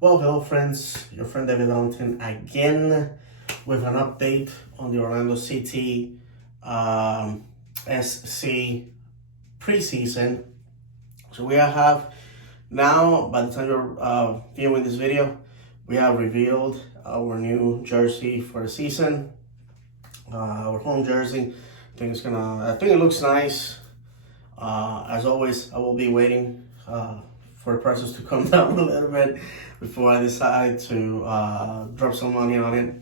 Well, hello friends, your friend David Valentin again with an update on the Orlando City SC preseason. So we have now, by the time you're viewing this video, we have revealed our new jersey for the season, our home jersey. I think it looks nice. As always, I will be waiting for the prices to come down a little bit before I decide to drop some money on it.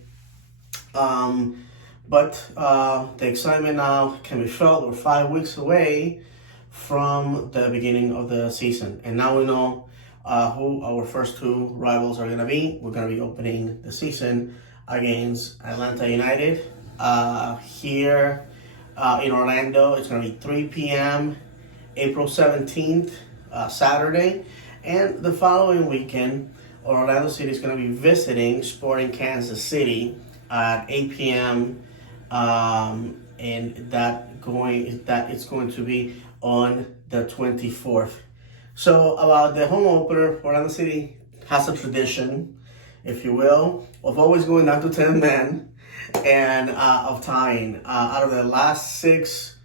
But the excitement now can be felt. We're 5 weeks away from the beginning of the season, and now we know who our first two rivals are going to be. We're going to be opening the season against Atlanta United here in Orlando. It's going to be 3 p.m. April 17th, Saturday. And the following weekend, Orlando City is going to be visiting Sporting Kansas City at 8 p.m. And it's going to be on the 24th. So about the home opener, Orlando City has a tradition, if you will, of always going down to 10 men and of tying. Out of the last six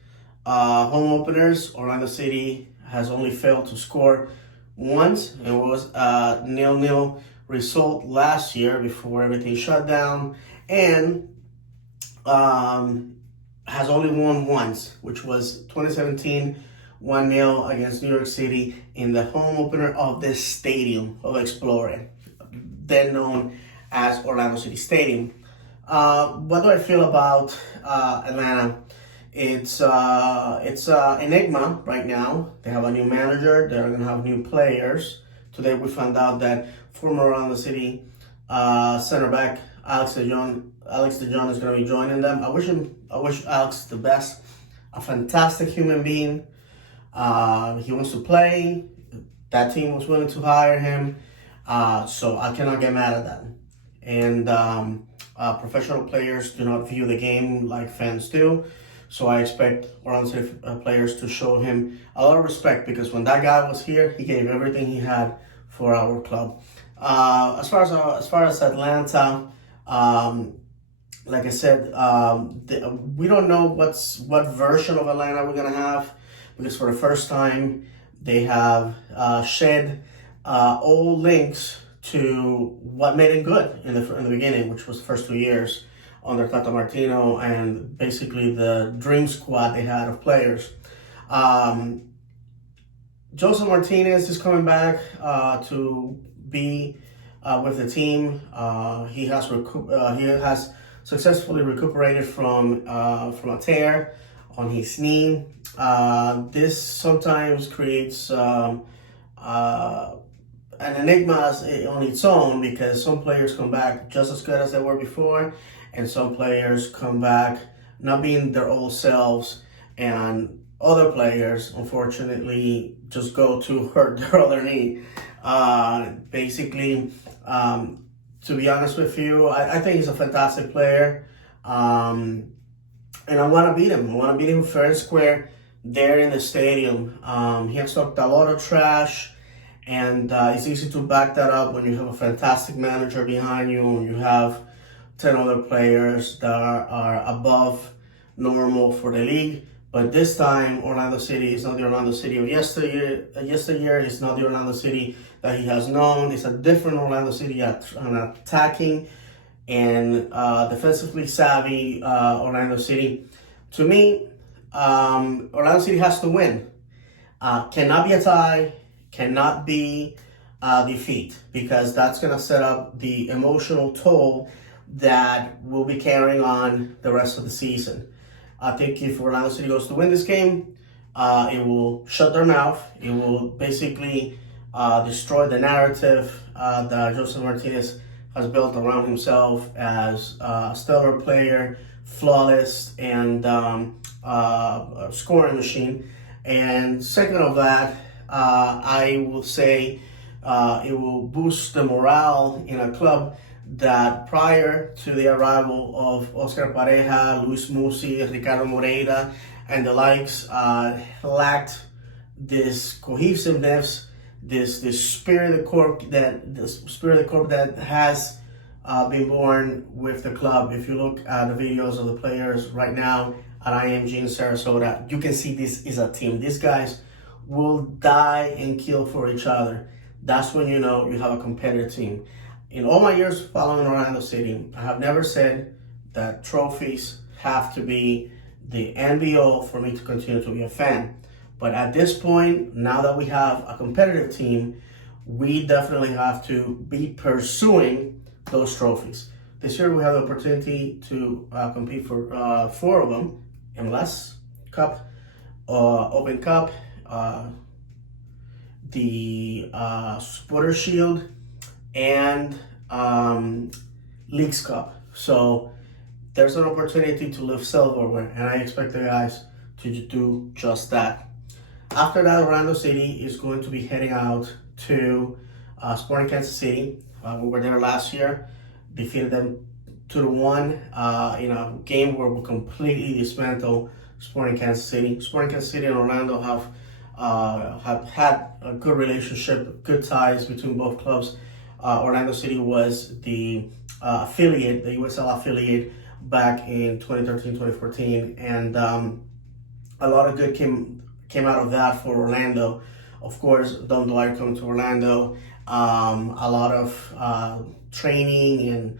home openers, Orlando City has only failed to score once. It was a 0-0 result last year before everything shut down, and has only won once, which was 2017 1-0 against New York City in the home opener of this stadium of Explorer, then known as Orlando City Stadium. What do I feel about Atlanta? It's enigma right now. They have a new manager. They're going to have new players. Today we found out that former Orlando City center back Alex DeJong is going to be joining them. I wish Alex the best. A fantastic human being. He wants to play. That team was willing to hire him. So I cannot get mad at that. And professional players do not view the game like fans do. So I expect Orlando City players to show him a lot of respect, because when that guy was here, he gave everything he had for our club. As far as Atlanta, like I said, we don't know what version of Atlanta we're gonna have, because for the first time they have shed all links to what made it good in the beginning, which was the first 2 years under Tata Martino and basically the dream squad they had of players. Joseph Martinez is coming back to be with the team. He has successfully recuperated from a tear on his knee. This sometimes creates an enigma on its own, because some players come back just as good as they were before, and some players come back not being their old selves, and other players, unfortunately, just go to hurt their other knee. Basically, to be honest with you, I think he's a fantastic player, and I want to beat him. I want to beat him fair and square there in the stadium. He has talked a lot of trash, and it's easy to back that up when you have a fantastic manager behind you, and you have 10 other players that are above normal for the league. But this time, Orlando City is not the Orlando City of yesteryear. It's not the Orlando City that he has known. It's a different Orlando City, an attacking and defensively savvy Orlando City. To me, Orlando City has to win. Cannot be a tie, cannot be a defeat, because that's going to set up the emotional toll that we'll be carrying on the rest of the season. I think if Orlando City goes to win this game, it will shut their mouth. It will basically destroy the narrative that Joseph Martinez has built around himself as a stellar player, flawless, and scoring machine. And second of that, I will say it will boost the morale in a club that prior to the arrival of Oscar Pareja, Luis Musi, Ricardo Moreira, and the likes lacked this cohesiveness this spirit of the corp that has been born with the club. If you look at the videos of the players right now at IMG in Sarasota, you can see this is a team. These guys will die and kill for each other. That's when you know you have a competitive team. In all my years following Orlando City, I have never said that trophies have to be the end be all for me to continue to be a fan. But at this point, now that we have a competitive team, we definitely have to be pursuing those trophies. This year we have the opportunity to compete for 4 of them: MLS Cup, Open Cup, the Supporter Shield, and Leagues Cup. So there's an opportunity to lift silverware, and I expect the guys to do just that. After that, Orlando City is going to be heading out to Sporting Kansas City. We were there last year, defeated them 2-1 in a game where we completely dismantled Sporting Kansas City. Sporting Kansas City and Orlando have had a good relationship, good ties between both clubs. Orlando City was the affiliate, the USL affiliate, back in 2013-2014, and a lot of good came out of that for Orlando. Of course, Don Dwyer coming to Orlando, a lot of training and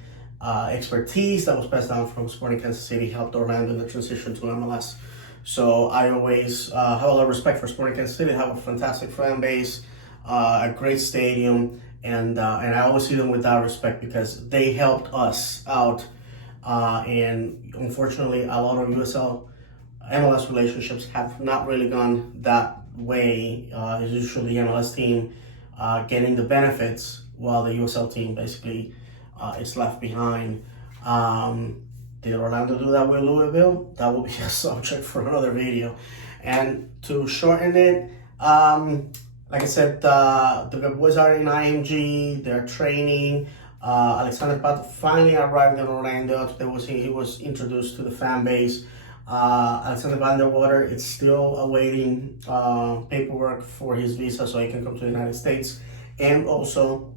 expertise that was passed down from Sporting Kansas City helped Orlando in the transition to MLS. So I always have a lot of respect for Sporting Kansas City. They have a fantastic fan base, a great stadium, and I always see them with that respect because they helped us out. And unfortunately, a lot of USL MLS relationships have not really gone that way. It's usually the MLS team getting the benefits while the USL team basically is left behind. Did Orlando do that with Louisville? That will be a subject for another video. And to shorten it, like I said, the boys are in IMG, they're training. Alexander Pato finally arrived in Orlando. He was introduced to the fan base. Alexander Vanderwater is still awaiting paperwork for his visa so he can come to the United States. And also,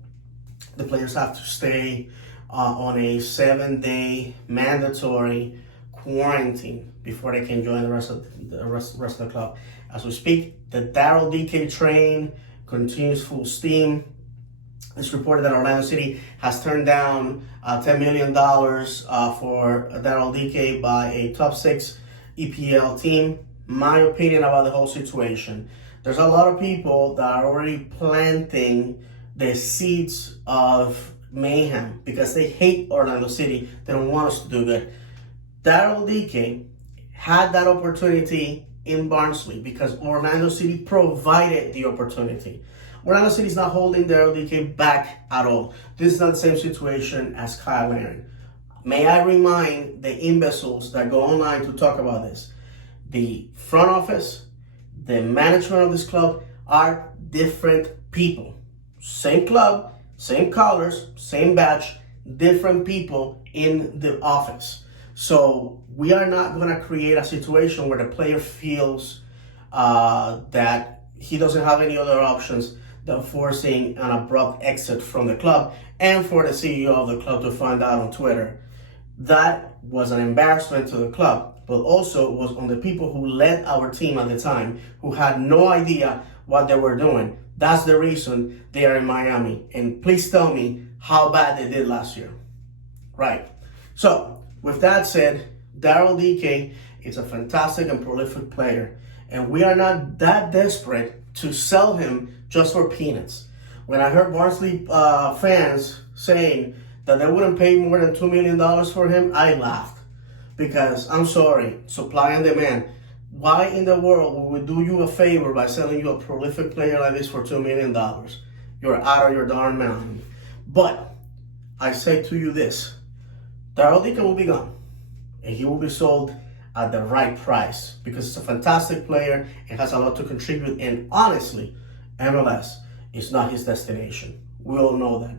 the players have to stay on a 7-day mandatory quarantine before they can join the rest of the club. As we speak, the Daryl DK train continues full steam. It's reported that Orlando City has turned down $10 million for Daryl DK by a top 6 EPL team. My opinion about the whole situation: there's a lot of people that are already planting the seeds of mayhem because they hate Orlando City. They don't want us to do good. Daryl DK had that opportunity in Barnsley because Orlando City provided the opportunity. Orlando City is not holding Daryl DK back at all. This is not the same situation as Kyle Aaron. May I remind the imbeciles that go online to talk about this: the front office, the management of this club are different people. Same club, same colors, same badge, different people in the office. So we are not going to create a situation where the player feels that he doesn't have any other options than forcing an abrupt exit from the club, and for the CEO of the club to find out on Twitter. That was an embarrassment to the club, but also was on the people who led our team at the time, who had no idea what they were doing. That's the reason they are in Miami. And please tell me how bad they did last year. Right. So, with that said, Daryl DK is a fantastic and prolific player, and we are not that desperate to sell him just for peanuts. When I heard Barnsley fans saying that they wouldn't pay more than $2 million for him, I laughed. Because, I'm sorry, supply and demand. Why in the world would we do you a favor by selling you a prolific player like this for $2 million? You're out of your darn mind. But I say to you this: Daryl Dika will be gone, and he will be sold at the right price because it's a fantastic player and has a lot to contribute. And honestly, MLS is not his destination. We all know that.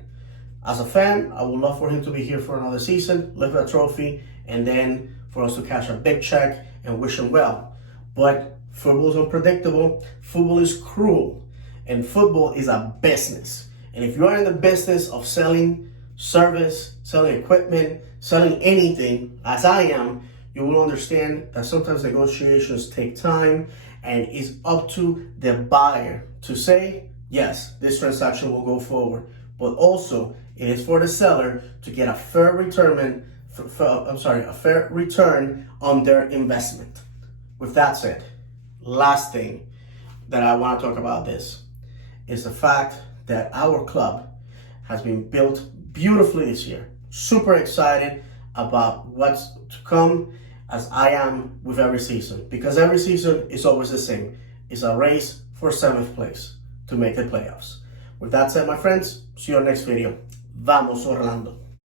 As a fan, I would love for him to be here for another season, lift a trophy, and then for us to cash a big check and wish him well. But football is unpredictable. Football is cruel. And football is a business. And if you are in the business of selling service, selling equipment, selling anything, as I am, you will understand that sometimes negotiations take time, and it's up to the buyer to say, yes, this transaction will go forward. But also, it is for the seller to get a fair return, a fair return on their investment. With that said, last thing that I want to talk about this is the fact that our club has been built beautifully this year. Super excited about what's to come, as I am with every season, because every season is always the same. It's a race for 7th place to make the playoffs. With that said, my friends, see you on next video. Vamos Orlando.